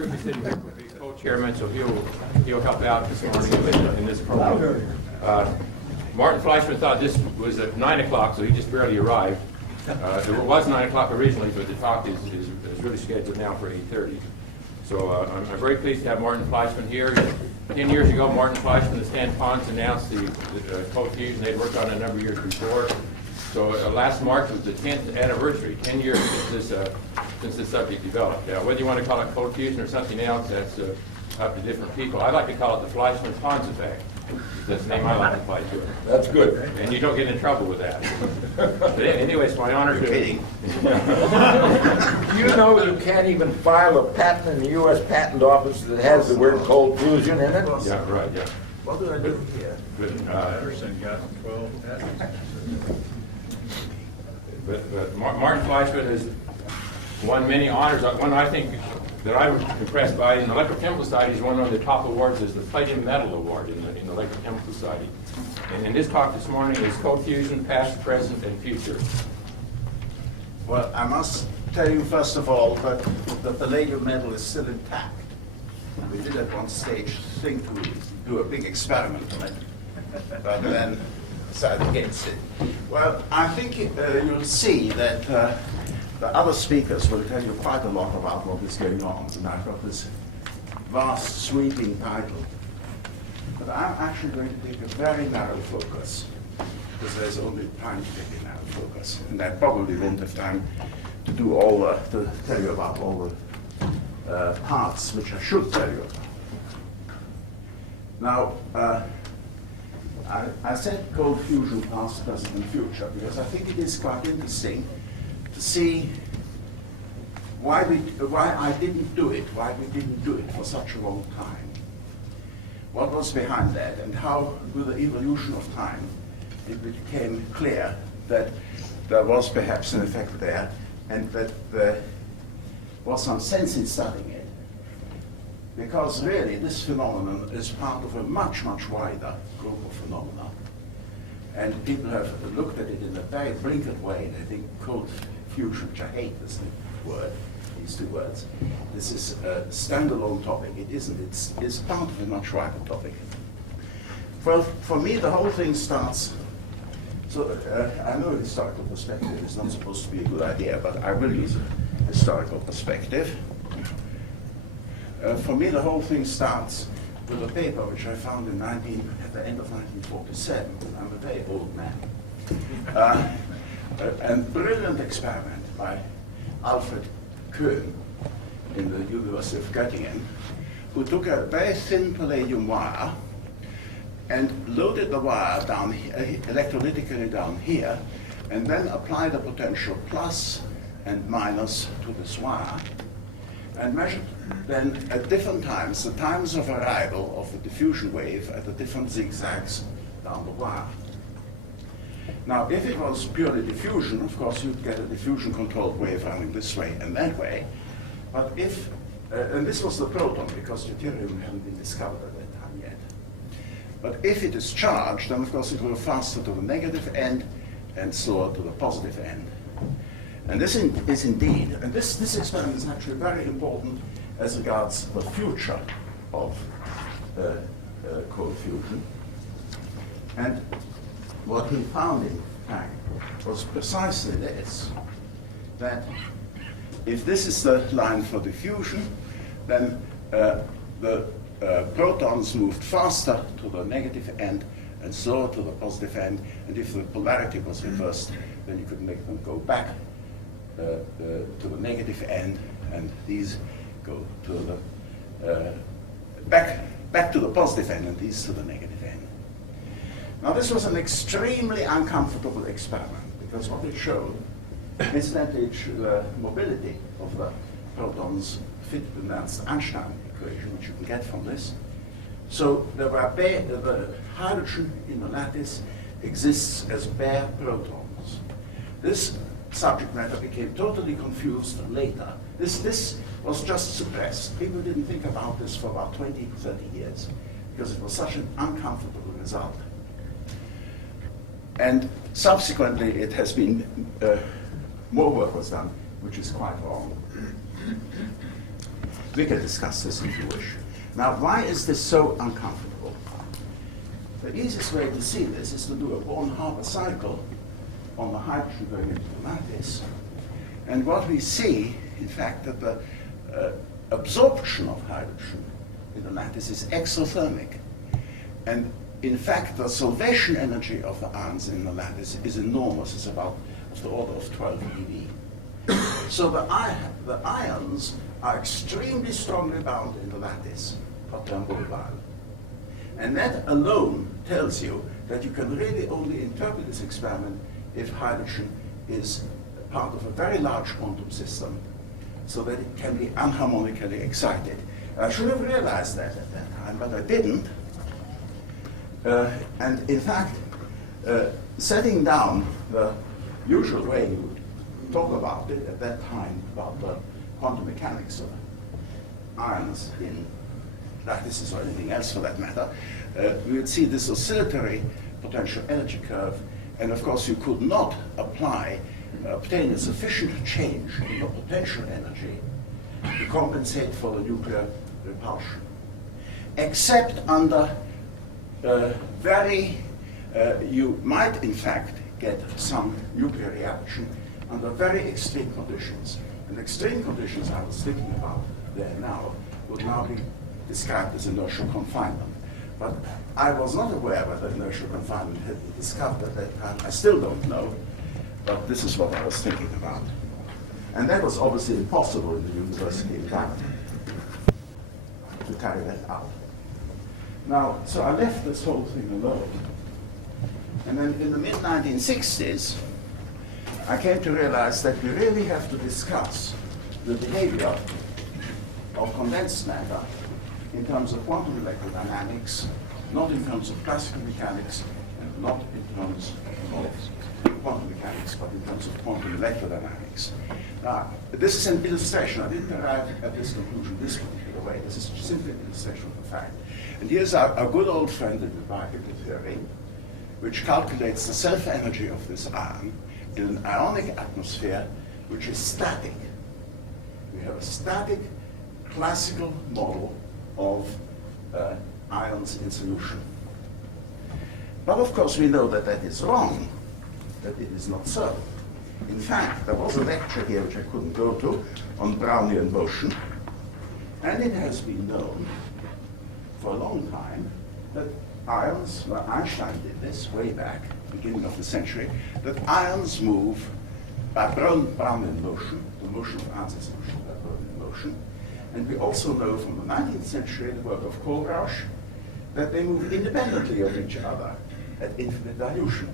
Sitting here with the co-chairman, so he'll help out this morning in this program. Martin Fleischmann thought this was at 9 o'clock, so he just barely arrived. It was 9 o'clock originally, but the talk is really scheduled now for 8:30. So I'm very pleased to have Martin Fleischmann here. 10 years ago, Martin Fleischmann and Stan Pons announced the cold fusion. They'd worked on it a number of years before. So last March was the 10th anniversary, 10 years since this subject developed. Whether you want to call it cold fusion or something else, that's up to different people. I like to call it the Fleischmann-Pons effect. That's the name I like to apply to it. That's good. And you don't get in trouble with that. But anyway, it's my honor to... You know you can't even file a patent in the U.S. Patent Office that has the word cold fusion in it? Yeah, right, yeah. What do I do here? But, Anderson got 12 patents. but Martin Fleischmann has won many honors. One I think that I'm impressed by in the Electrochemical Society is one of the top awards is the Platinum Medal Award in the Electrochemical Society. And his talk this morning is cold fusion, past, present, and future. Well, I must tell you first of all that the palladium medal is still intact. We did at one stage think to do a big experiment on it, but then decided against it. Well, I think you'll see that the other speakers will tell you quite a lot about what is going on. And I've got this vast, sweeping title. But I'm actually going to take a very narrow focus, because there's only time to take a narrow focus. And I probably won't have time to do to tell you about all the parts which I should tell you about. Now, I said cold fusion, past, present, and future, because I think it is quite interesting to see why I didn't do it, why we didn't do it for such a long time. What was behind that, and how, with the evolution of time, it became clear that there was perhaps an effect there, and that there was some sense in studying it. Because really, this phenomenon is part of a much, much wider group of phenomena. And people have looked at it in a very blinkered way. They think cold fusion, which I hate this word, these two words, this is a standalone topic. It isn't. It's part of a much wider topic. Well, for me, the whole thing starts. So I know historical perspective is not supposed to be a good idea, but I will use a historical perspective. For me, the whole thing starts with a paper which I found at the end of 1947. I'm a very old man. A brilliant experiment by Alfred Köhn in the University of Göttingen, who took a very thin palladium wire and loaded the wire down electrolytically down here, and then applied a potential plus and minus to this wire, and measured then at different times the times of arrival of the diffusion wave at the different zigzags down the wire. Now, if it was purely diffusion, of course, you'd get a diffusion-controlled wave running this way and that way. But if, and this was the proton, because deuterium hadn't been discovered at that time yet. But if it is charged, then of course it will go faster to the negative end and slower to the positive end. And this is indeed, and this experiment is actually very important as regards the future of cold fusion. And what he found, in fact, was precisely this, that if this is the line for diffusion, then the protons moved faster to the negative end and slower to the positive end, and if the polarity was reversed, then you could make them go back to the negative end, and these go to the back to the positive end, and these to the negative end. Now, this was an extremely uncomfortable experiment, because what it showed is that the mobility of the protons fit the Nernst-Einstein equation, which you can get from this. So the hydrogen in the lattice exists as bare protons. This subject matter became totally confused later. This was just suppressed. People didn't think about this for about 20, 30 years, because it was such an uncomfortable result. And subsequently, it has been, more work was done, which is quite wrong. We can discuss this if you wish. Now, why is this so uncomfortable? The easiest way to see this is to do a Born-Haber cycle on the hydrogen going into the lattice. And what we see, in fact, that the absorption of hydrogen in the lattice is exothermic. And in fact, the solvation energy of the ions in the lattice is enormous. It's about of the order of 12 eV. So the ions are extremely strongly bound in the lattice, mobile. And that alone tells you that you can really only interpret this experiment if hydrogen is part of a very large quantum system, so that it can be unharmonically excited. I should have realized that at that time, but I didn't. And in fact, setting down the usual way you talk about it at that time, about the quantum mechanics of ions in lattices or anything else for that matter, we would see this oscillatory potential energy curve, and of course you could not obtain a sufficient change in the potential energy to compensate for the nuclear repulsion, except under you might in fact get some nuclear reaction under very extreme conditions. And extreme conditions I was thinking about there now would now be described as inertial confinement. But I was not aware whether inertial confinement had been discovered at that time. I still don't know, but this is what I was thinking about. And that was obviously impossible in the university environment to carry that out. Now, so I left this whole thing alone. And then in the mid-1960s, I came to realize that we really have to discuss the behavior of condensed matter in terms of quantum electrodynamics, not in terms of classical mechanics, and not in terms of quantum mechanics, but in terms of quantum electrodynamics. Now, this is an illustration. I didn't arrive at this conclusion this particular way. This is simply an illustration of the fact. And here's our good old friend in the particle theory, which calculates the self-energy of this ion in an ionic atmosphere which is static. We have a static classical model of ions in solution. But of course we know that that is wrong, that it is not so. In fact, there was a lecture here which I couldn't go to on Brownian motion, and it has been known for a long time that ions, well, Einstein did this way back, beginning of the century, that ions move by Brownian motion, the motion of ions in solution by Brownian motion. And we also know from the 19th century, the work of Kohlrausch, that they move independently of each other at infinite dilution.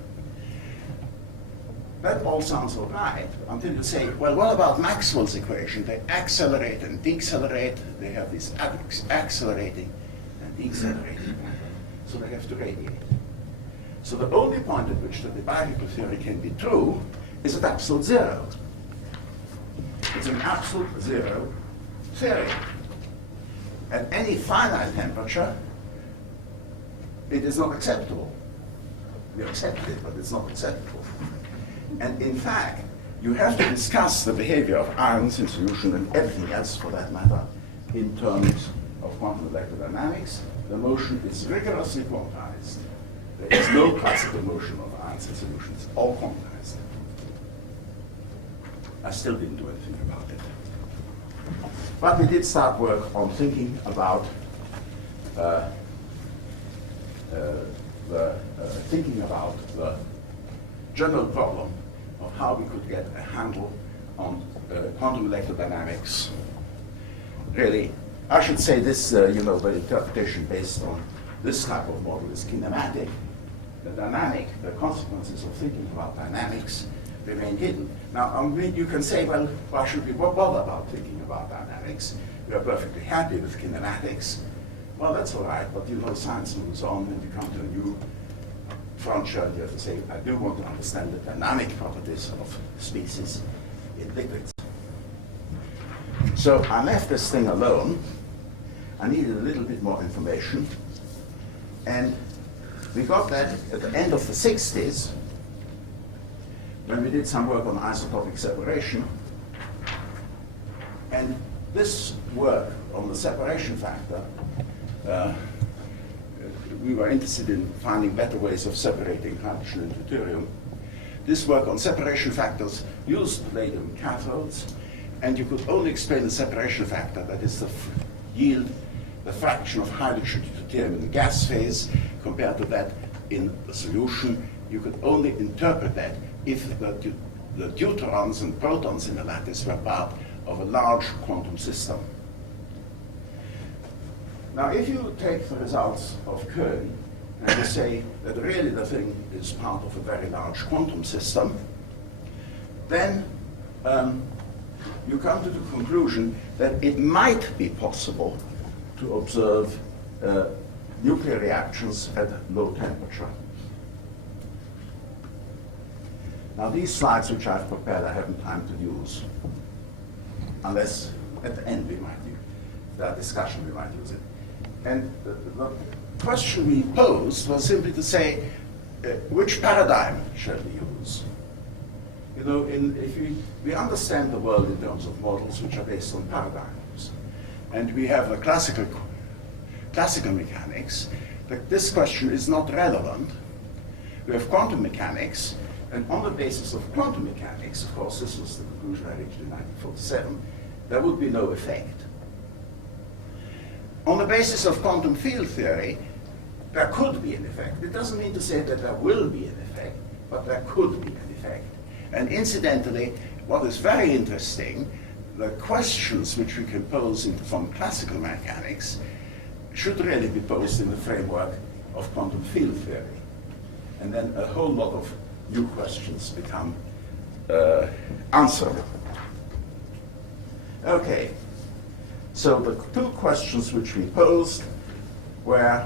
That all sounds all right until you say, well, what about Maxwell's equation? They accelerate and decelerate. They have this accelerating and decelerating matter. So they have to radiate. So the only point at which the particle theory can be true is at absolute zero. It's an absolute zero theory. At any finite temperature, it is not acceptable. We accept it, but it's not acceptable. And in fact, you have to discuss the behavior of ions in solution and everything else for that matter in terms of quantum electrodynamics. The motion is rigorously quantized. There is no classical motion of ions in solution. It's all quantized. I still didn't do anything about it. But we did start work on thinking about the general problem of how we could get a handle on quantum electrodynamics. Really, I should say this, the interpretation based on this type of model is kinematic. The dynamic, the consequences of thinking about dynamics remain hidden. Now, you can say, well, why should we bother about thinking about dynamics? We are perfectly happy with kinematics. Well, that's all right, but science moves on and you come to a new frontier and you have to say, I do want to understand the dynamic properties of species in liquids. So I left this thing alone. I needed a little bit more information. And we got that at the end of the 60s when we did some work on isotopic separation. And this work on the separation factor, we were interested in finding better ways of separating hydrogen and deuterium. This work on separation factors used palladium cathodes, and you could only explain the separation factor, that is the yield, the fraction of hydrogen to deuterium in the gas phase, compared to that in the solution. You could only interpret that if the deuterons and protons in the lattice were part of a large quantum system. Now, if you take the results of Kern and you say that really the thing is part of a very large quantum system, then you come to the conclusion that it might be possible to observe nuclear reactions at low temperature. Now, these slides which I've prepared, I haven't time to use, unless at the end we might use that discussion, we might use it. And the question we posed was simply to say, which paradigm shall we use? You know, if we understand the world in terms of models which are based on paradigms, and we have the classical mechanics, this question is not relevant. We have quantum mechanics, and on the basis of quantum mechanics, of course, this was the conclusion I reached in 1947, there would be no effect. On the basis of quantum field theory, there could be an effect. It doesn't mean to say that there will be an effect, but there could be an effect. And incidentally, what is very interesting, the questions which we can pose from classical mechanics should really be posed in the framework of quantum field theory. And then a whole lot of new questions become answerable. Okay. So the two questions which we posed were,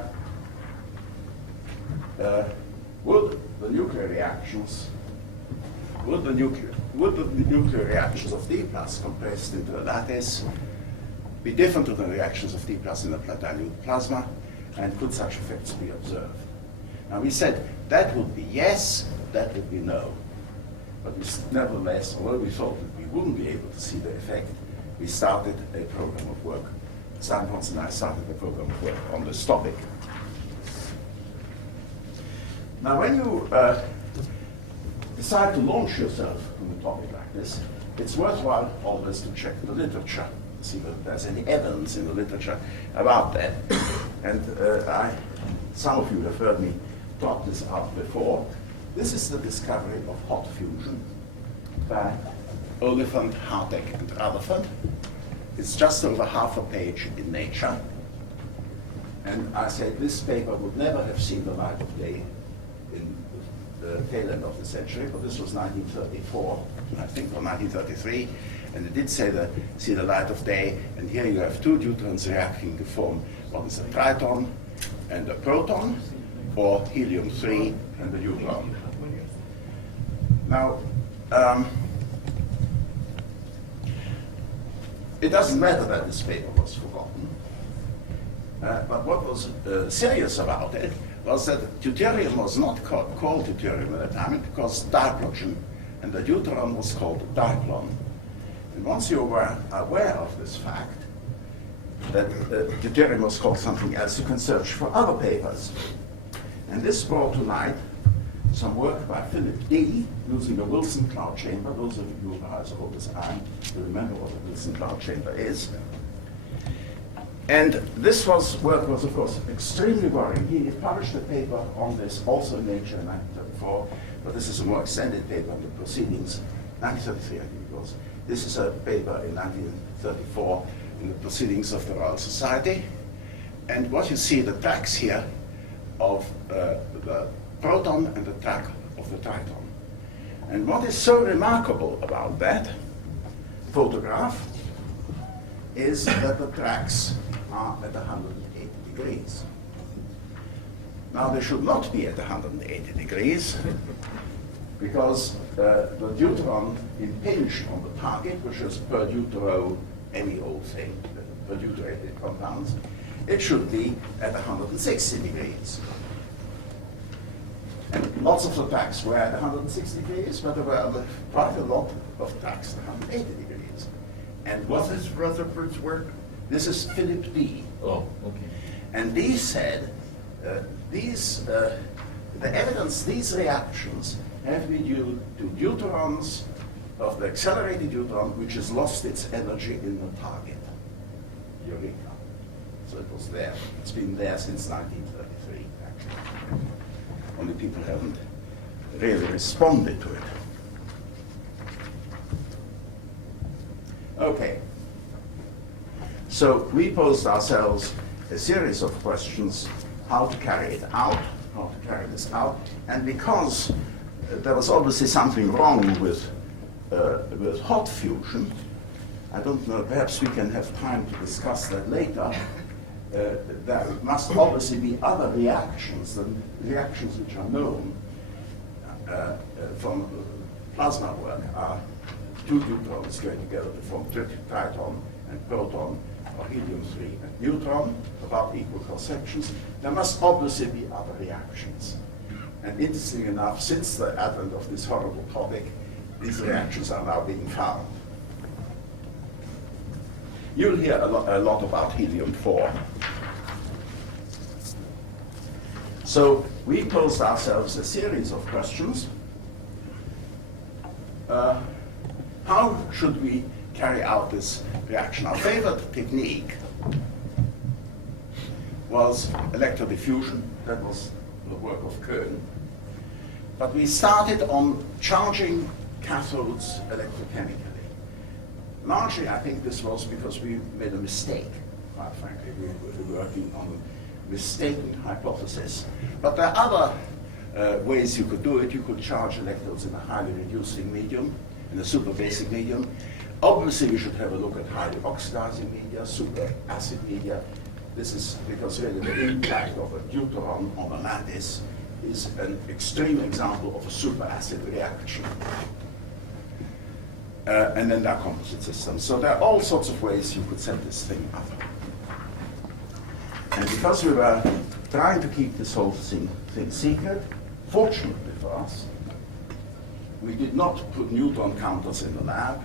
would the nuclear reactions of D plus compressed into a lattice be different to the reactions of D plus in a dilute plasma, and could such effects be observed? Now we said that would be yes, that would be no. But nevertheless, although we thought that we wouldn't be able to see the effect, we started a program of work. Steinhorst and I started a program of work on this topic. Now, when you decide to launch yourself on a topic like this, it's worthwhile always to check the literature, to see whether there's any evidence in the literature about that. And some of you have heard me talk this out before. This is the discovery of hot fusion by Oliphant, Hartek, and Rutherford. It's just over half a page in Nature. And I said this paper would never have seen the light of day in the tail end of the century, but this was 1934, I think, or 1933. And it did see the light of day. And here you have two deuterons reacting to form what is a triton and a proton, or helium-3 and a neutron. Now, it doesn't matter that this paper was forgotten, but what was serious about it was that deuterium was not called deuterium at the time, it was diplogen, and the deuteron was called diplon. And once you were aware of this fact, that deuterium was called something else, you can search for other papers. And this brought to light some work by Philip D. using a Wilson cloud chamber. Those of you who are as old as I am will remember what a Wilson cloud chamber is. And this work was, of course, extremely worrying. He published a paper on this also in Nature in 1934, but this is a more extended paper in the Proceedings, 1933 I think it was. This is a paper in 1934 in the Proceedings of the Royal Society. And what you see, the tracks here of the proton and the track of the triton. And what is so remarkable about that photograph is that the tracks are at 180 degrees. Now they should not be at 180 degrees because the deuteron impinged on the target, which is per deutero any old thing, per deuterated compounds. It should be at 160 degrees. And lots of the tracks were at 160 degrees, but there were quite a lot of tracks at 180 degrees. And what is Rutherford's work? This is Philip D. Oh, okay. And D said, the evidence these reactions have to be due to deuterons of the accelerated deuteron, which has lost its energy in the target. Eureka. So it was there. It's been there since 1933, actually. Only people haven't really responded to it. Okay. So we posed ourselves a series of questions, how to carry it out, how to carry this out, and because there was obviously something wrong with hot fusion, I don't know, perhaps we can have time to discuss that later, there must obviously be other reactions than reactions which are known from plasma work are two neutrons going together to form triton and proton, or helium-3 and neutron, about equal cross-sections. There must obviously be other reactions. And interestingly enough, since the advent of this horrible topic, these reactions are now being found. You'll hear a lot about helium-4. So we posed ourselves a series of questions. How should we carry out this reaction? Our favorite technique was electrodiffusion. That was the work of Köhn. But we started on charging cathodes electrochemically. Largely, I think this was because we made a mistake. Quite frankly, we were working on a mistaken hypothesis. But there are other ways you could do it. You could charge electrodes in a highly reducing medium, in a superbasic medium. Obviously, we should have a look at highly oxidizing media, superacid media. This is because really the impact of a deuteron on a lattice is an extreme example of a superacid reaction. And then there are composite systems. So there are all sorts of ways you could set this thing up. And because we were trying to keep this whole thing secret, fortunately for us, we did not put neutron counters in the lab,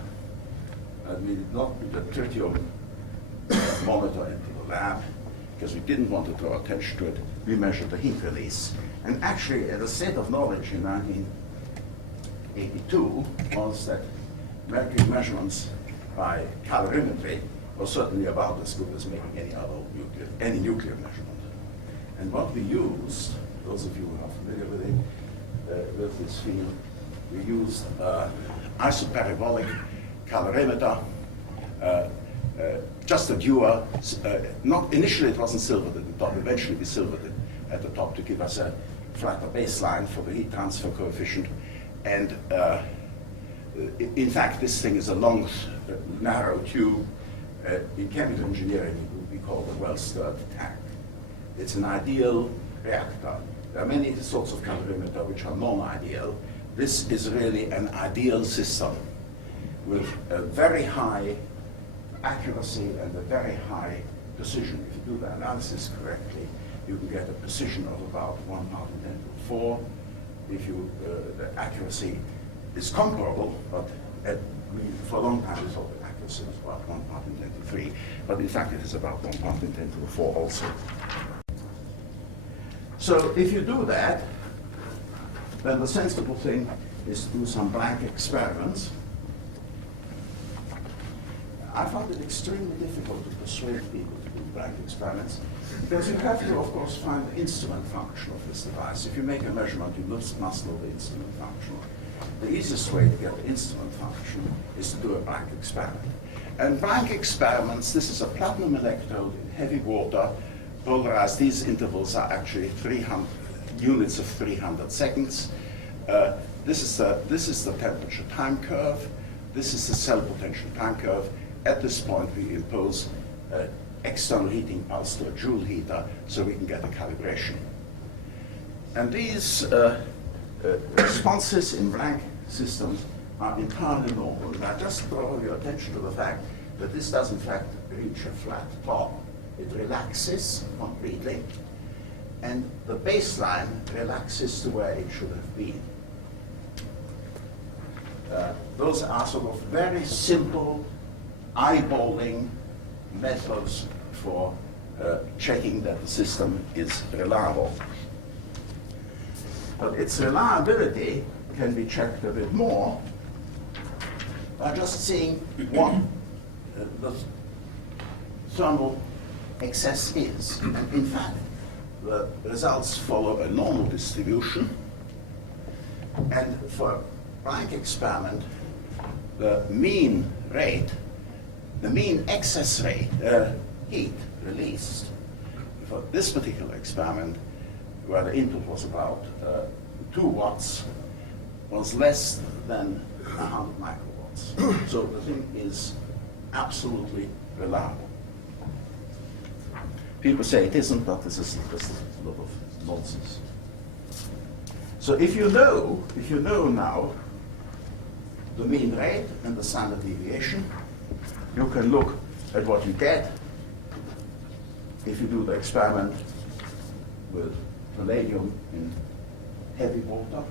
and we did not put a tritium monitor into the lab, because we didn't want to draw attention to it. We measured the heat release. And actually, the state of knowledge in 1982 was that mercury measurements by calorimetry were certainly about as good as making any nuclear measurement. And what we used, those of you who are familiar with this field, we used isoparabolic calorimeter, just a dewar. Not initially, it wasn't silvered at the top. Eventually, we silvered it at the top to give us a flatter baseline for the heat transfer coefficient. And in fact, this thing is a long, narrow tube. In chemical engineering, it would be called a well-stirred tank. It's an ideal reactor. There are many sorts of calorimeter which are non-ideal. This is really an ideal system with a very high accuracy and a very high precision. If you do the analysis correctly, you can get a precision of about 1 part in 10 to the 4. If you, the accuracy is comparable, but for a long time we thought the accuracy was about 1 part in 10 to the 3, but in fact it is about 1 part in 10 to the 4 also. So if you do that, then the sensible thing is to do some blank experiments. I found it extremely difficult to persuade people to do blank experiments because you have to, of course, find the instrument function of this device. If you make a measurement, you must know the instrument function. The easiest way to get the instrument function is to do a blank experiment. And blank experiments, this is a platinum electrode in heavy water, polarized. These intervals are actually 300 units of 300 seconds. This is the temperature time curve. This is the cell potential time curve. At this point, we impose external heating pulse to a Joule heater so we can get a calibration. And these responses in blank systems are entirely normal. And I just draw your attention to the fact that this does in fact reach a flat top. It relaxes completely, and the baseline relaxes to where it should have been. Those are sort of very simple eyeballing methods for checking that the system is reliable. But its reliability can be checked a bit more by just seeing what the thermal excess is. And in fact, the results follow a normal distribution. And for a Planck experiment, the mean rate, the mean excess rate, heat released for this particular experiment, where the input was about 2 watts, was less than 100 microwatts. So the thing is absolutely reliable. People say it isn't, but this is just a lot of nonsense. So if you know now the mean rate and the standard deviation, you can look at what you get if you do the experiment with palladium in heavy water,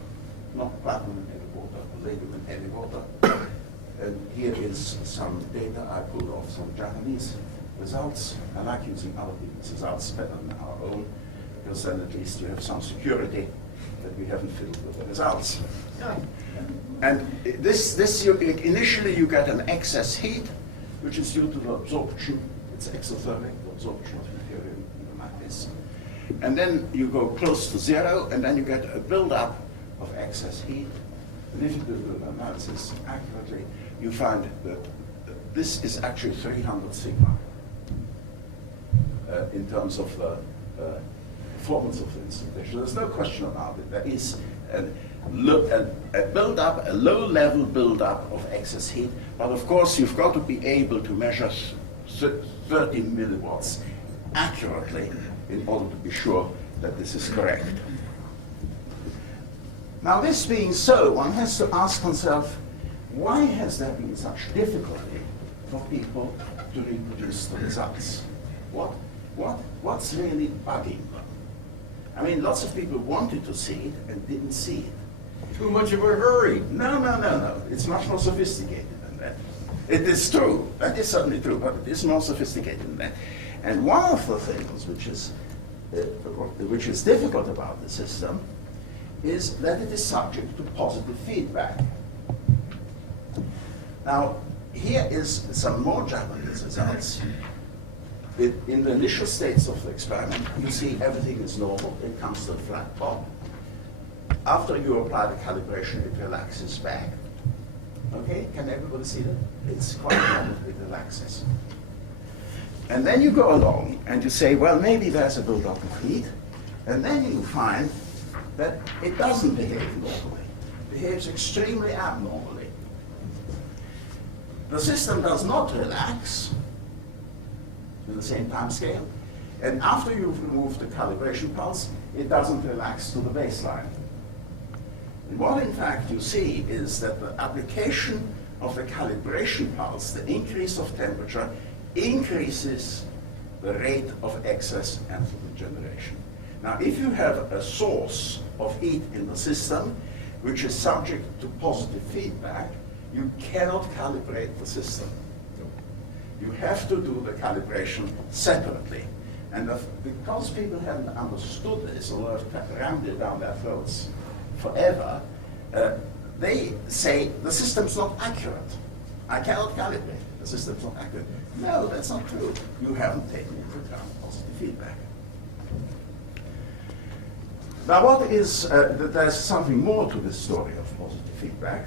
not platinum in heavy water, palladium in heavy water. And here is some data I pulled off some Japanese results. I like using other people's results better than our own, because then at least you have some security that we haven't filled with the results. And initially you get an excess heat, which is due to the absorption. It's exothermic, the absorption of material in the lattice. And then you go close to 0, and then you get a buildup of excess heat. And if you do the analysis accurately, you find that this is actually 300 sigma in terms of the performance of the instrumentation. There's no question about it. There is a build-up, a low-level build-up of excess heat, but of course you've got to be able to measure 30 milliwatts accurately in order to be sure that this is correct. Now, this being so, one has to ask oneself, why has there been such difficulty for people to reproduce the results? What's really bugging them? I mean, lots of people wanted to see it and didn't see it. Too much of a hurry. No. It's much more sophisticated than that. It is true. That is certainly true, but it is more sophisticated than that. And one of the things which is difficult about the system is that it is subject to positive feedback. Now, here is some more Japanese results. In the initial states of the experiment, you see everything is normal. It comes to a flat top. After you apply the calibration, it relaxes back. Okay, can everybody see that? It's quite normal, it relaxes. And then you go along and you say, well, maybe there's a build-up of heat. And then you find that it doesn't behave normally. It behaves extremely abnormally. The system does not relax in the same time scale. And after you've removed the calibration pulse, it doesn't relax to the baseline. And what in fact you see is that the application of the calibration pulse, the increase of temperature, increases the rate of excess enthalpy generation. Now, if you have a source of heat in the system which is subject to positive feedback, you cannot calibrate the system. You have to do the calibration separately. And because people haven't understood this, or have rammed it down their throats forever, they say the system's not accurate. I cannot calibrate. The system's not accurate. No, that's not true. You haven't taken into account positive feedback. Now, what is, there's something more to this story of positive feedback.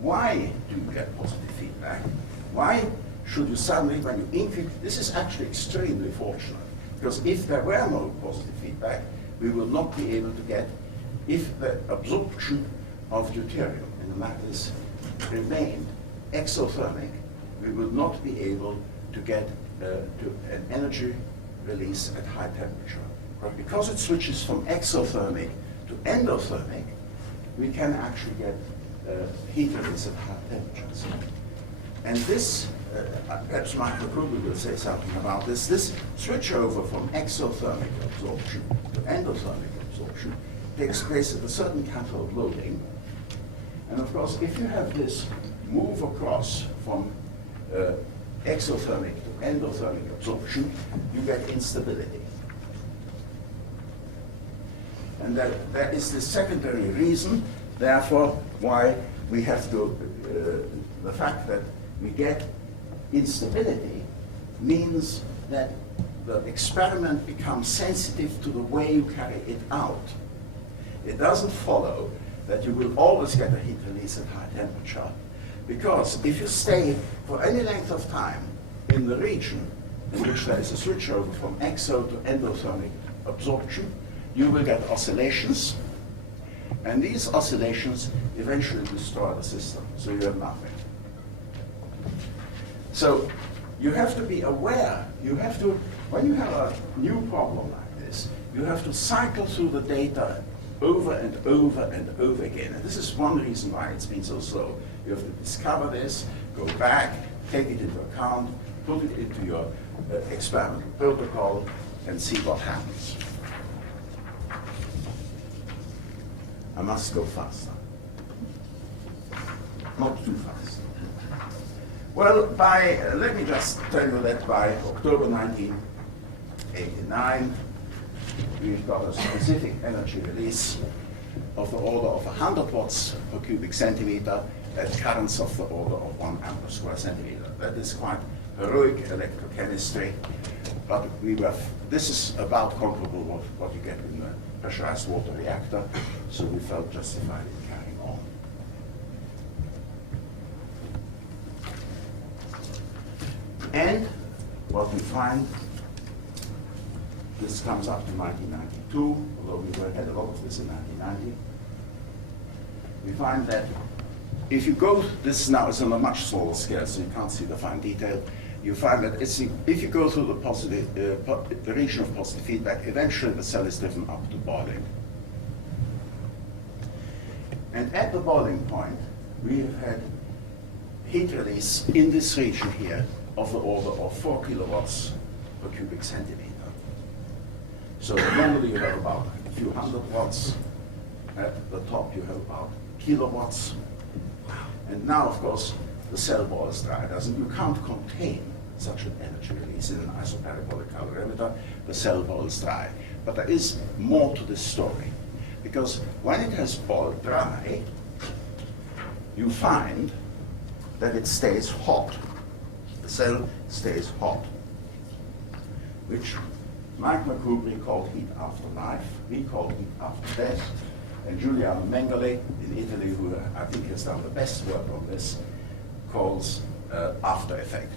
Why do you get positive feedback? Why should you suddenly, when you increase, this is actually extremely fortunate, because if there were no positive feedback, we will not be able to get, if the absorption of deuterium in the lattice remained exothermic, we will not be able to get to an energy release at high temperature. But because it switches from exothermic to endothermic, we can actually get heat release at high temperatures. And this, perhaps Michael Kruger will say something about this, this switch over from exothermic absorption to endothermic absorption takes place at a certain cathode loading. And of course, if you have this move across from exothermic to endothermic absorption, you get instability. And that is the secondary reason, therefore, why we have to, the fact that we get instability means that the experiment becomes sensitive to the way you carry it out. It doesn't follow that you will always get a heat release at high temperature, because if you stay for any length of time in the region in which there is a switchover from exo to endothermic absorption, you will get oscillations, and these oscillations eventually destroy the system, so you have nothing. So you have to be aware, you have to, when you have a new problem like this, you have to cycle through the data over and over and over again. And this is one reason why it's been so slow. You have to discover this, go back, take it into account, put it into your experimental protocol, and see what happens. I must go faster. Not too fast. Well, let me just tell you that by October 1989, we've got a specific energy release of the order of 100 watts per cubic centimeter at currents of the order of 1 ampere square centimeter. That is quite heroic electrochemistry, but this is about comparable with what you get in a pressurized water reactor, so we felt justified in carrying on. And what we find, this comes up to 1992, although we had a lot of this in 1990. We find that if you go, this now is on a much smaller scale, so you can't see the fine detail. You find that if you go through the positive, the region of positive feedback, eventually the cell is driven up to boiling. And at the boiling point, we have had heat release in this region here of the order of 4 kilowatts per cubic centimeter. So normally you have about a few hundred watts. At the top you have about kilowatts. And now, of course, the cell boils dry. You can't contain such an energy release in an isoparabolic calorimeter. The cell boils dry. But there is more to this story, because when it has boiled dry, you find that it stays hot. The cell stays hot, which Mike McCoubry called heat after life, we call heat after death, and Giuliano Mengele in Italy, who I think has done the best work on this, calls after effect.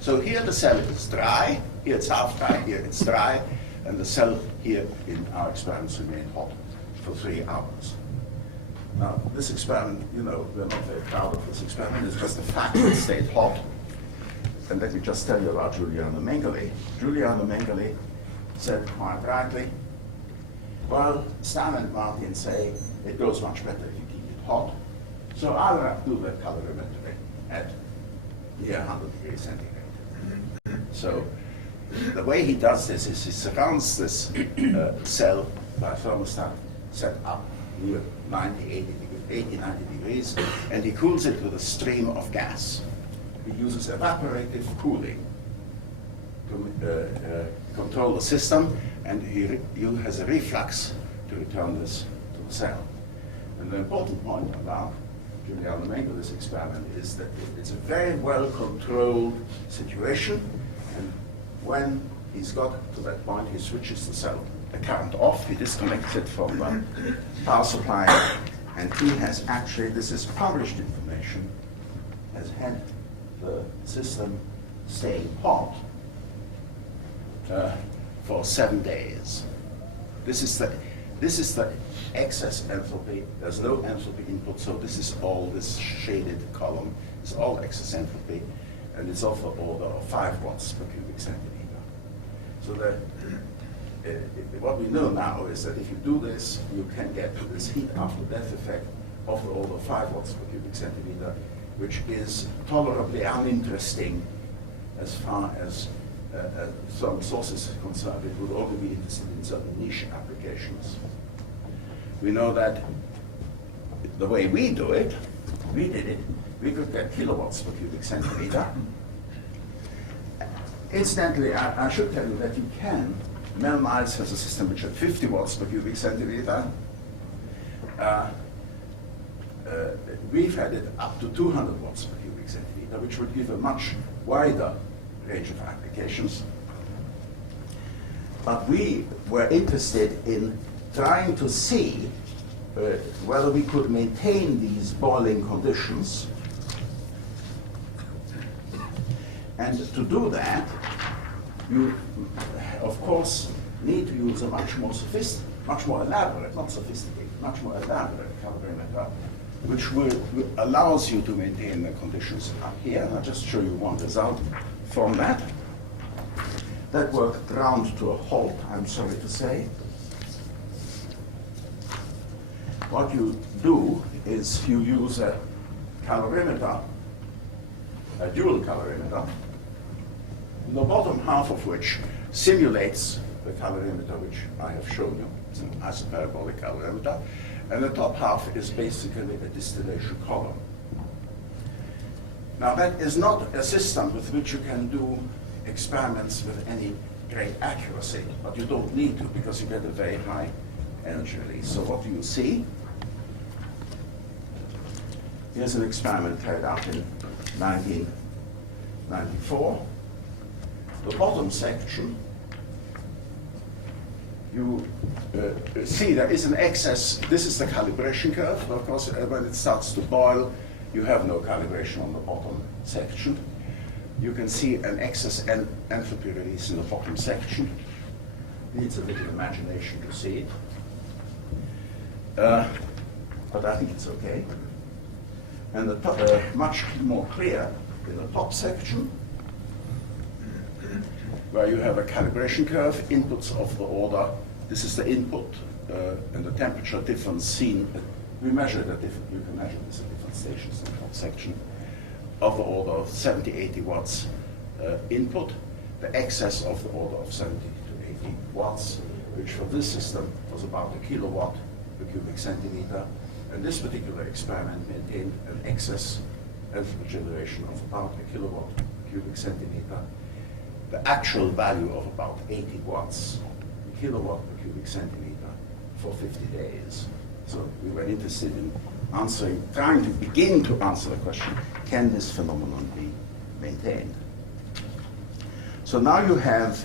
So here the cell is dry, here it's half dry, here it's dry, and the cell here in our experiments remained hot for 3 hours. Now, this experiment, we're not very proud of this experiment. It's just the fact that it stayed hot. And let me just tell you about Giuliano Mengele. Giuliano Mengele said quite rightly, well, Stan and Martin say it goes much better if you keep it hot. So I'll do the calorimetry at near 100 degrees centigrade. So the way he does this is he surrounds this cell by a thermostat set up near 90, 90 degrees, and he cools it with a stream of gas. He uses evaporative cooling to control the system, and he has a reflux to return this to the cell. And the important point about Giuliano Mengele's experiment is that it's a very well-controlled situation, and when he's got to that point, he switches the cell, the current off, he disconnects it from the power supply, and he has actually, this is published information, has had the system staying hot for 7 days. This is the excess enthalpy. There's no enthalpy input, so this is all, this shaded column is all excess enthalpy, and it's of the order of 5 watts per cubic centimeter. So what we know now is that if you do this, you can get this heat after death effect of the order of 5 watts per cubic centimeter, which is tolerably uninteresting as far as some sources are concerned. It would only be interested in certain niche applications. We know that the way we do it, we did it, we could get kilowatts per cubic centimeter. Incidentally, I should tell you that you can. Melmice has a system which had 50 watts per cubic centimeter. We've had it up to 200 watts per cubic centimeter, which would give a much wider range of applications. But we were interested in trying to see whether we could maintain these boiling conditions. And to do that, you, of course, need to use a much more elaborate, not sophisticated, much more elaborate calorimeter, which allows you to maintain the conditions up here. I'll just show you one result from that. That worked ground to a halt, I'm sorry to say. What you do is you use a calorimeter, a dual calorimeter, the bottom half of which simulates the calorimeter which I have shown you. It's an isoparabolic calorimeter. And the top half is basically a distillation column. Now that is not a system with which you can do experiments with any great accuracy, but you don't need to because you get a very high energy release. So what do you see? Here's an experiment carried out in 1994. The bottom section, you see there is an excess. This is the calibration curve. Of course, when it starts to boil, you have no calibration on the bottom section. You can see an excess enthalpy release in the bottom section. Needs a little imagination to see it. But I think it's okay. And the top, much more clear in the top section, where you have a calibration curve, inputs of the order. This is the input and the temperature difference seen. We measure that you can measure this at different stations in the top section of the order of 70, 80 watts input, the excess of the order of 70 to 80 watts, which for this system was about a kilowatt per cubic centimeter. And this particular experiment maintained an excess enthalpy generation of about a kilowatt per cubic centimeter. The actual value of about 80 watts per kilowatt per cubic centimeter for 50 days. So we were interested in trying to begin to answer the question, can this phenomenon be maintained? So now you have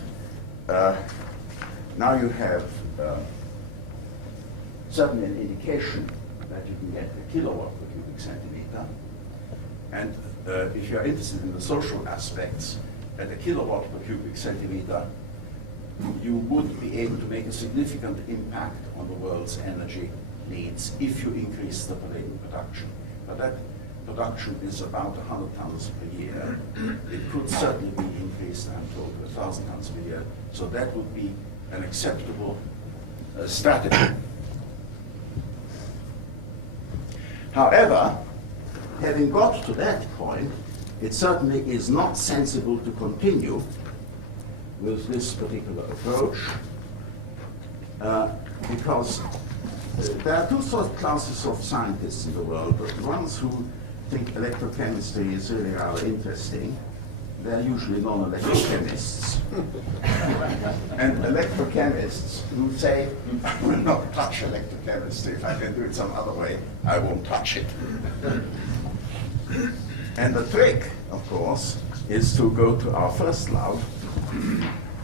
certainly an indication that you can get a kilowatt per cubic centimeter. And if you're interested in the social aspects, at a kilowatt per cubic centimeter, you would be able to make a significant impact on the world's energy needs if you increase the palladium production. But that production is about 100 tons per year. It could certainly be increased, I'm told, to 1,000 tons per year. So that would be an acceptable strategy. However, having got to that point, it certainly is not sensible to continue with this particular approach because there are two sort of classes of scientists in the world. The ones who think electrochemistry is really rather interesting, they're usually non-electrochemists. And electrochemists who say, I will not touch electrochemistry. If I can do it some other way, I won't touch it. And the trick, of course, is to go to our first love,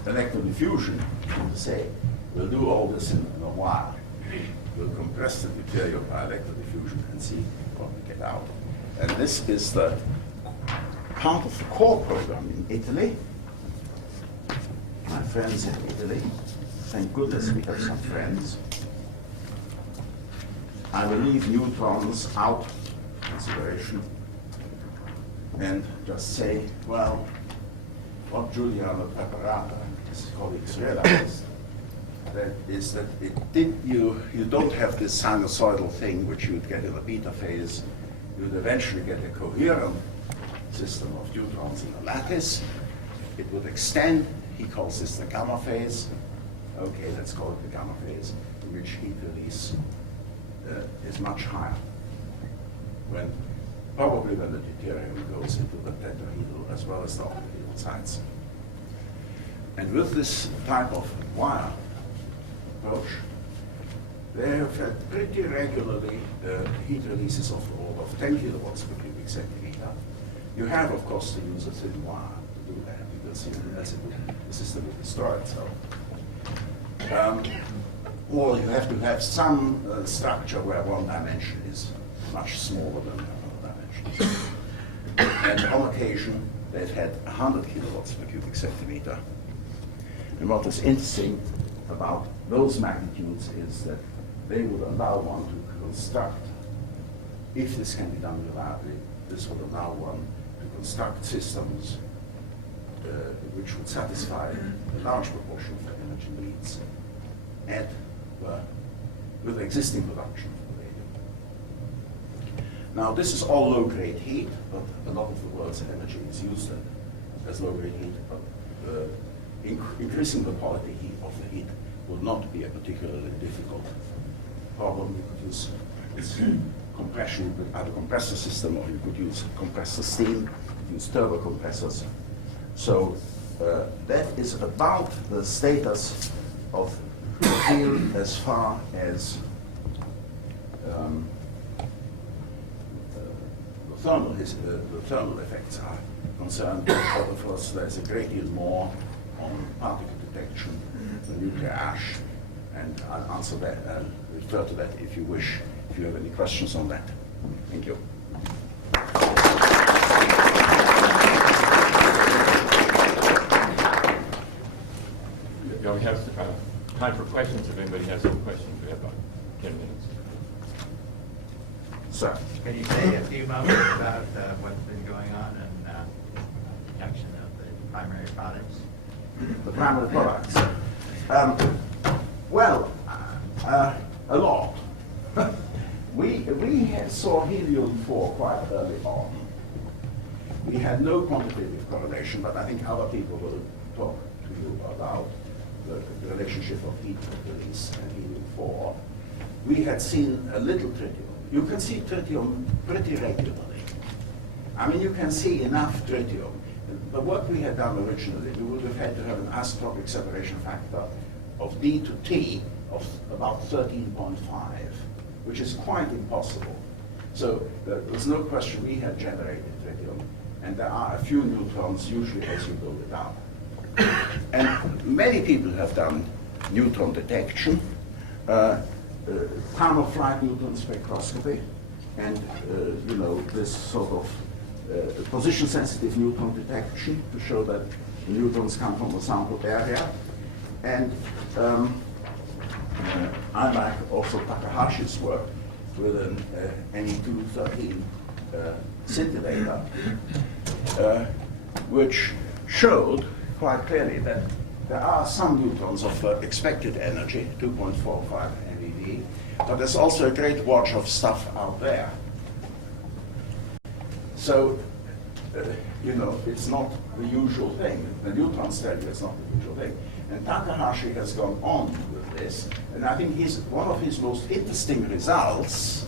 electrodiffusion, and to say, we'll do all this in a while. We'll compress the material by electrodiffusion and see what we get out. And this is the part of the core program in Italy. My friends in Italy, thank goodness we have some friends. I will leave neutrons out of consideration and just say, well, what Giuliano Preparata and his colleagues realized that is that you don't have this sinusoidal thing which you would get in the beta phase. You would eventually get a coherent system of neutrons in the lattice. It would extend. He calls this the gamma phase. Okay, let's call it the gamma phase, in which heat release is much higher. probably when the deuterium goes into the tetrahedral as well as the octahedral sites. And with this type of wire approach, they have had pretty regularly heat releases of the order of 10 kilowatts per cubic centimeter. You have, of course, to use a thin wire to do that, because else the system would destroy itself. Or you have to have some structure where one dimension is much smaller than another dimension. And on occasion, they've had 100 kilowatts per cubic centimeter. And what is interesting about those magnitudes is that they would allow one to construct, if this can be done reliably, this would allow one to construct systems which would satisfy a large proportion of the energy needs with existing production of radium. Now, this is all low-grade heat, but a lot of the world's energy is used as low-grade heat. But increasing the quality of the heat would not be a particularly difficult problem. You could use compression with either compressor system, or you could use compressor steam, use turbo compressors. So that is about the status of the field as far as the thermal effects are concerned. But of course, there's a great deal more on particle detection, the nuclear ash, and I'll answer that and refer to that if you wish, if you have any questions on that. Thank you. Yeah, we have time for questions if anybody has any questions. We have about 10 minutes. Sir. Can you say a few moments about what's been going on in protection of the primary products? The primary products. A lot. We saw helium-4 quite early on. We had no quantitative correlation, but I think other people will talk to you about the relationship of heat release and helium-4. We had seen a little tritium. You can see tritium pretty regularly. I mean, you can see enough tritium. The work we had done originally, we would have had to have an isotopic separation factor of D to T of about 13.5, which is quite impossible. So there's no question we had generated tritium, and there are a few neutrons usually as you build it up. And many people have done neutron detection, time-of-flight neutron spectroscopy, and this sort of position-sensitive neutron detection to show that the neutrons come from a sampled area. And I like also Takahashi's work with an Ne213 scintillator, which showed quite clearly that there are some neutrons of expected energy, 2.45 MeV, but there's also a great watch of stuff out there. So, it's not the usual thing. The neutrons tell you it's not the usual thing. And Takahashi has gone on with this, and I think one of his most interesting results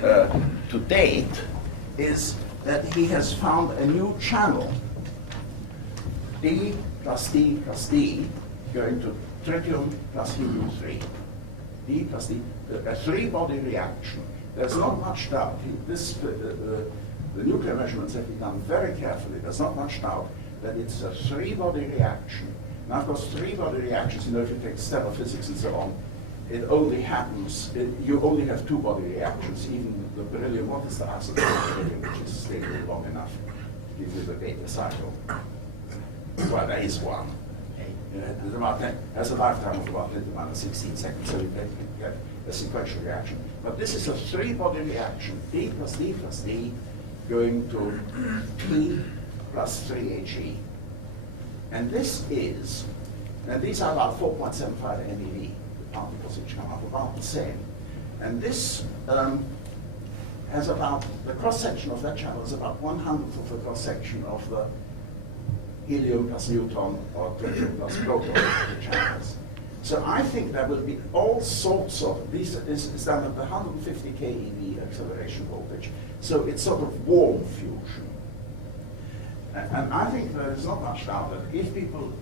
to date is that he has found a new channel, D plus D plus D, going to tritium plus helium-3. D plus D, a three-body reaction. There's not much doubt. The nuclear measurements have been done very carefully. There's not much doubt that it's a three-body reaction. Now, of course, three-body reactions, if you take stellar physics and so on, it only happens, you only have two-body reactions. Even the beryllium, what is the isotope of beryllium, which is stable long enough to give you the beta cycle? Well, there is one. Has a lifetime of about 10 to the minus 16 seconds, so you get a sequential reaction. But this is a three-body reaction, D plus D plus D, going to T plus 3He. And these are about 4.75 MeV, the particles which come up about the same. And this has about, the cross-section of that channel is about 1/100th of the cross-section of the helium plus neutron or tritium plus proton channels. So I think there will be all sorts of, this is done at the 150 keV acceleration voltage. So it's sort of warm fusion. And I think there is not much doubt that if people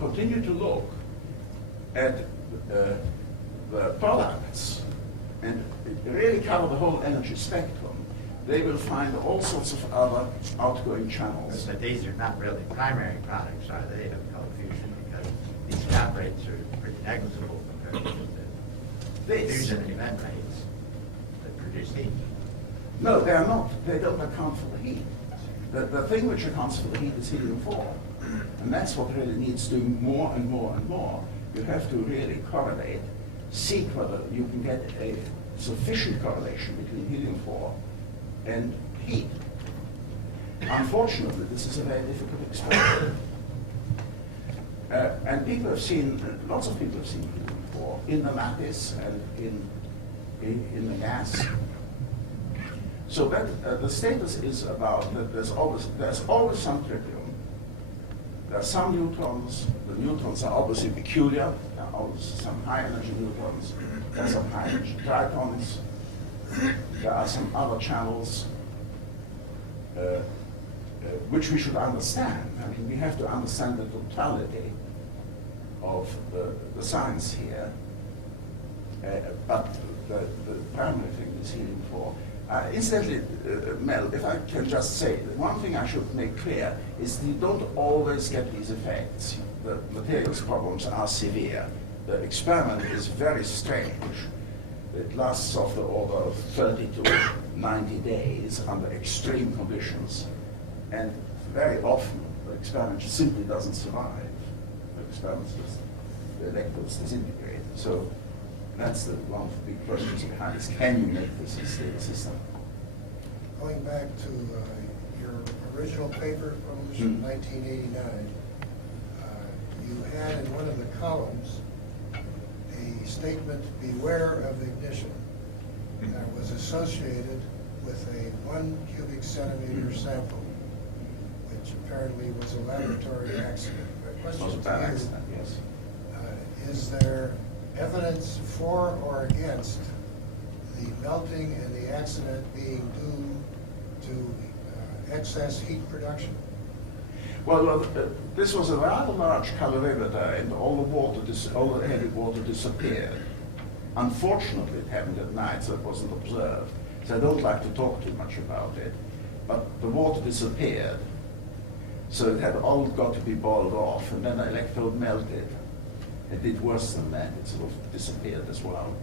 continue to look at the products and really cover the whole energy spectrum, they will find all sorts of other outgoing channels. But these are not really primary products, are they, of cold fusion? Because these stop rates are pretty negligible compared to the fusion and event rates that produce heat. No, they are not. They don't account for the heat. The thing which accounts for the heat is helium-4. And that's what really needs doing more and more and more. You have to really correlate, seek whether you can get a sufficient correlation between helium-4 and heat. Unfortunately, this is a very difficult experiment. And people have seen, lots of people have seen helium-4 in the lattice and in the gas. So that the status is about that there's always some tritium. There are some neutrons. The neutrons are obviously peculiar. There are always some high energy neutrons. There are some high energy tritons. There are some other channels which we should understand. I mean, we have to understand the totality of the science here. But the primary thing is helium-4. Incidentally, Mel, if I can just say, one thing I should make clear is you don't always get these effects. The materials problems are severe. The experiment is very strange. It lasts of the order of 30 to 90 days under extreme conditions. And very often, the experiment simply doesn't survive. The electrodes disintegrate. So that's one of the big questions behind this. Can you make this a stable system? Going back to your original paper published in 1989, you had in one of the columns a statement, "Beware of ignition," that was associated with a 1 cubic centimeter sample, which apparently was a laboratory accident. My It was a question bad to you, accident, yes. is there evidence for or against the melting and the accident being due to excess heat production? Well, this was a rather large calorimeter, and all the heavy water disappeared. Unfortunately, it happened at night, so it wasn't observed. So I don't like to talk too much about it. But the water disappeared, so it had all got to be boiled off, and then the electrode melted. It did worse than that. It sort of disappeared as well.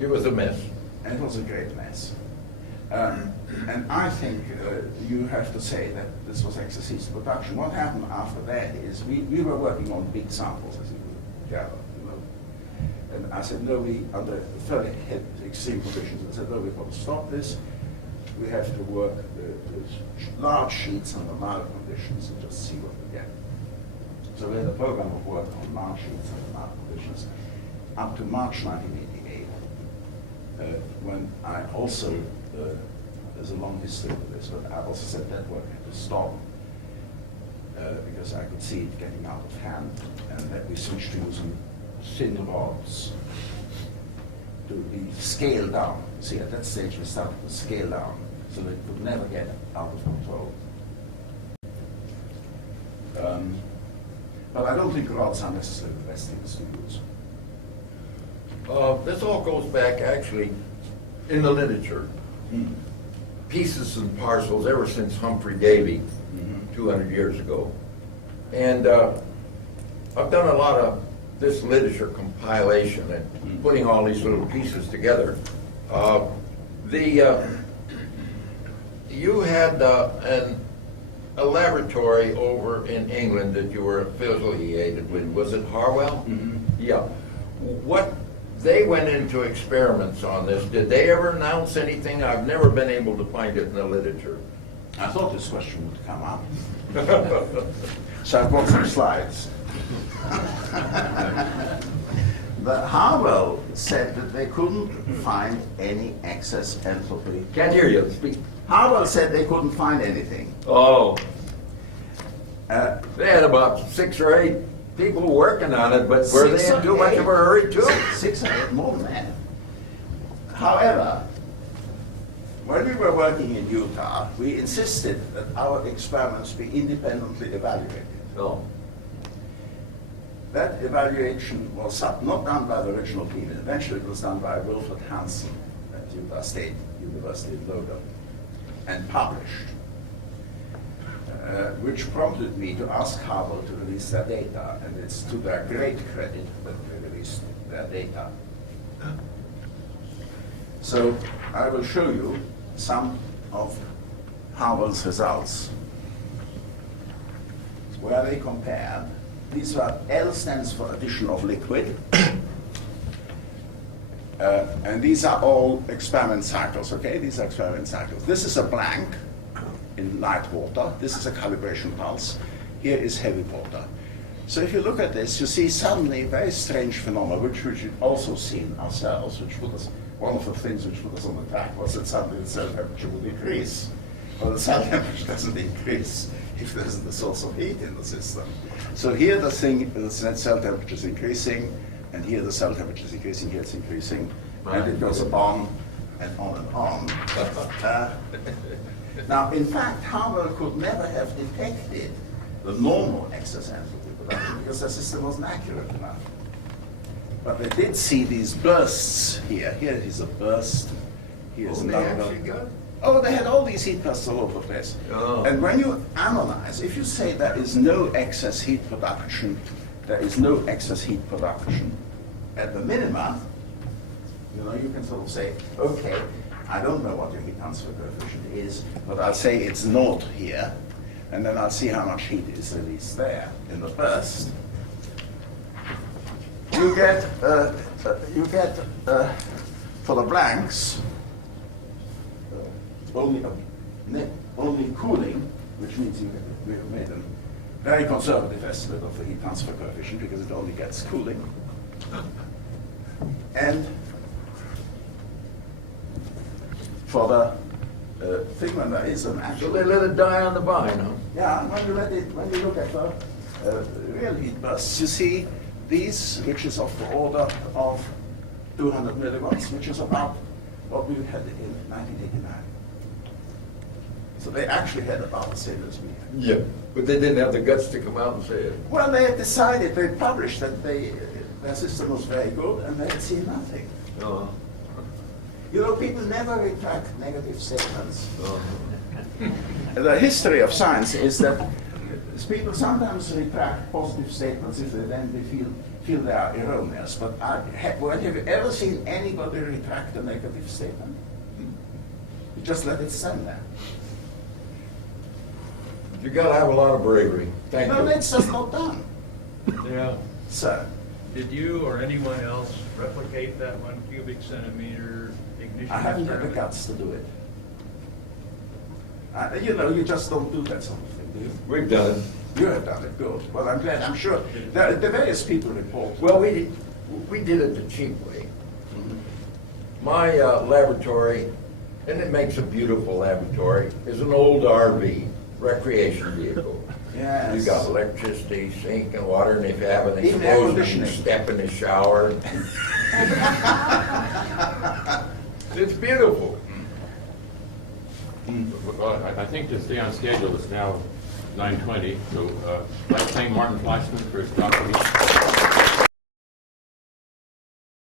It was a mess. And it was a great mess. And I think you have to say that this was excess heat production. What happened after that is we were working on big samples, as you would gather, you know. And I said, no, under fairly extreme conditions, I said, no, we've got to stop this. We have to work the large sheets under mild conditions and just see what we get. So we had a program of work on large sheets under mild conditions up to March 1988, when I also, there's a long history of this, but I also said that work had to stop because I could see it getting out of hand, and that we switched to using thin rods to be scaled down. See, at that stage we started to scale down so that it could never get out of control. But I don't think rods are necessarily the best things to use. This all goes back actually in the literature. Pieces and parcels ever since Humphrey Davy, 200 years ago. And I've done a lot of this literature compilation and putting all these little pieces together. You had a laboratory over in England that you were affiliated with. Was it Harwell? Yeah. What they went into experiments on this. Did they ever announce anything? I've never been able to find it in the literature. I thought this question would come up. So I brought some slides. The Harwell said that they couldn't find any excess entropy. Can't hear you. Speak. Harwell said they couldn't find anything. Oh. They had about 6 or 8 people working on it, but were they 6 in or too much 8? of a hurry too? 6 or 8, more than that. However, when we were working in Utah, we insisted that our experiments be independently evaluated. No. That evaluation was not done by the original team. Eventually, it was done by Wilfred Hansen at Utah State University in Logan and published, which prompted me to ask Harvard to release their data, and it's to their great credit that they released their data. So I will show you some of Harvard's results, where they compared. These are, L stands for addition of liquid, and these are all experiment cycles, okay? These are experiment cycles. This is a blank in light water. This is a calibration pulse. Here is heavy water. So if you look at this, you see suddenly a very strange phenomena, which we've also seen ourselves, which put us, one of the things which put us on the track was that suddenly the cell temperature would increase. Well, the cell temperature doesn't increase if there isn't a source of heat in the system. So here the cell temperature is increasing, and here the cell temperature is increasing, here it's increasing, and it goes on and on and on. Now, in fact, Harvard could never have detected the normal excess enthalpy production because the system wasn't accurate enough. But they did see these bursts here. Here is a burst. Here's Oh, they another. actually got? Oh, they had all these heat bursts all over the place. Oh. And when you analyze, if you say there is no excess heat production, there is no excess heat production at the minima, you know, you can sort of say, okay, I don't know what your heat transfer coefficient is, but I'll say it's naught here, and then I'll see how much heat is released there in the burst. You get for the blanks, only cooling, which means we have made a very conservative estimate of the heat transfer coefficient because it only gets cooling. And for the thing when there is an So actual... they let it die on the vine, huh? Yeah, and when you look at the real heat bursts, you see these, which is of the order of 200 milliwatts, which is about what we had in 1989. So they actually had about the same as we had. Yeah. But they didn't have the guts to come out and say it. Well, they had decided, they published that their system was very good, and they had seen nothing. Oh. You know, people never retract negative statements. Oh. The history of science is that people sometimes retract positive statements if they feel they are erroneous. But have you ever seen anybody retract a negative statement? You just let it stand there. You gotta have a lot of bravery. Thank No, you. that's just not done. Yeah. So, Did you or anyone else replicate that 1 cubic centimeter ignition I haven't had the experiment? guts to do it. You know, you just don't do that sort of thing, do you? We've done it. You have done it, good. Well, I'm glad, I'm sure. The various people report. Well, we did it the cheap way. My laboratory, and it makes a beautiful laboratory, is an old RV, recreation vehicle. Yes. You got electricity, sink and water, and if you have an Even air explosion, you conditioning. step in the shower. It's beautiful. Well, I think to stay on schedule, it's now 9:20, so I'd like to thank Martin Fleischmann for his talk.